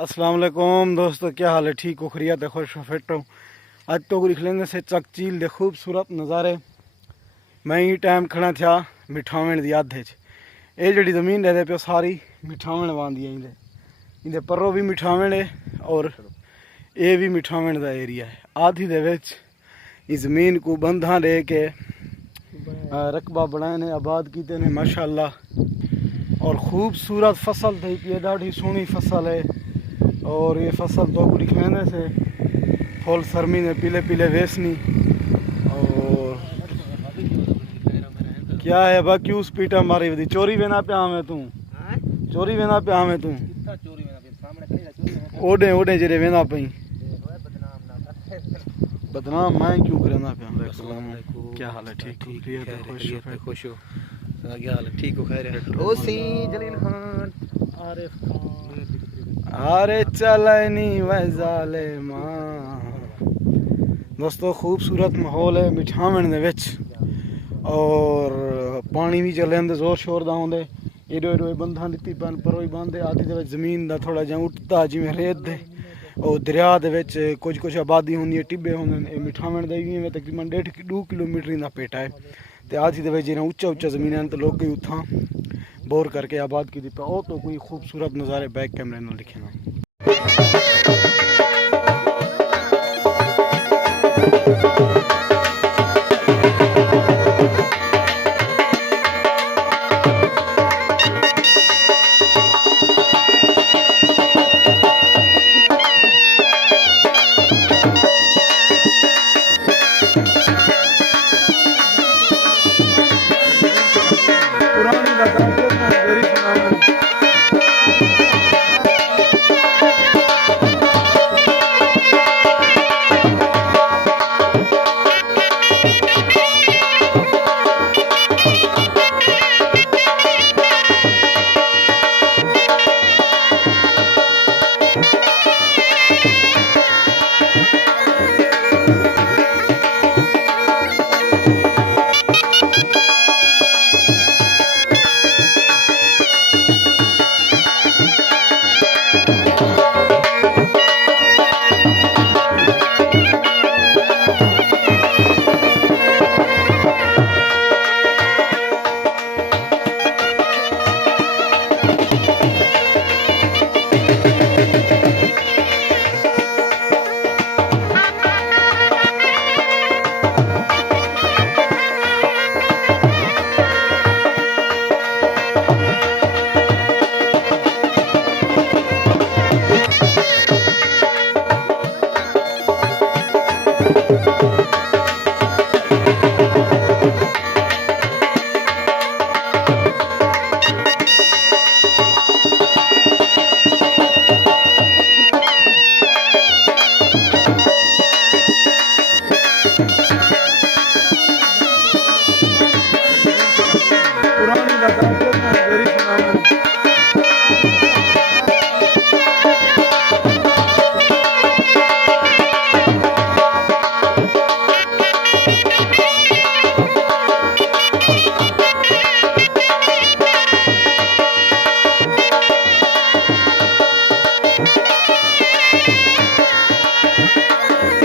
अस्सलाम वालेकुम दोस्तों, क्या हाल है? ठीक हो? खैरियत है? खुश हो? फिट हो? आज तो लिख लेंगे से चक चील दे खूबसूरत नज़ारे। मैं ही टाइम खड़ा था मिठावण दी आधे च। ये जड़ी ज़मीन दे पे सारी मिठावण बांधी है। इंदे परो भी मिठावण है और ये भी मिठावण दा एरिया है। आधी दे विच इस ज़मीन को बंधा दे के रकबा बनाए ने, आबाद कीते ने माशाअल्लाह। और खूबसूरत फसल थी पी, ॾाढी सोहनी फसल है। और ये फसल तो पूरी खाने से फुल सरमी ने पीले पीले वेसनी। और क्या है बाकी उस पीटा मारी वधी चोरी वेना पे आवे तू, चोरी वेना पे आवे तू, ओडे ओडे जरे वेना पई बदनाम मैं क्यों करना पे। क्या हाल है? ठीक हो? खुश हो? क्या हाल है? ठीक हो? खैर है? ओसी जलील खान आरिफ खान अरे चलनी वजाले मां। दोस्तों खूबसूरत माहौल है मिठावण दे विच। और पानी भी चले आंदे जोर शोर दा आंदे। एडो एडो बंधा दित्ती पन परोई बांधे। आधी दे विच जमीन दा थोड़ा जिहा उठता जिवें रेत दे। और दरिया दे विच कुछ आबादी होंदी है, टिब्बे होंदे। मिठावण दे भी तकरीबन 1.5-2 किलोमीटर दा पेटा है। ते आधी दे विच जिहड़ा उच्चा उच्चा जमीन ते लोग उत्थां बोर करके आबाद की दी पे। ओ तो कोई खूबसूरत नज़ारे बैक कैमरे नाल दिखे ना।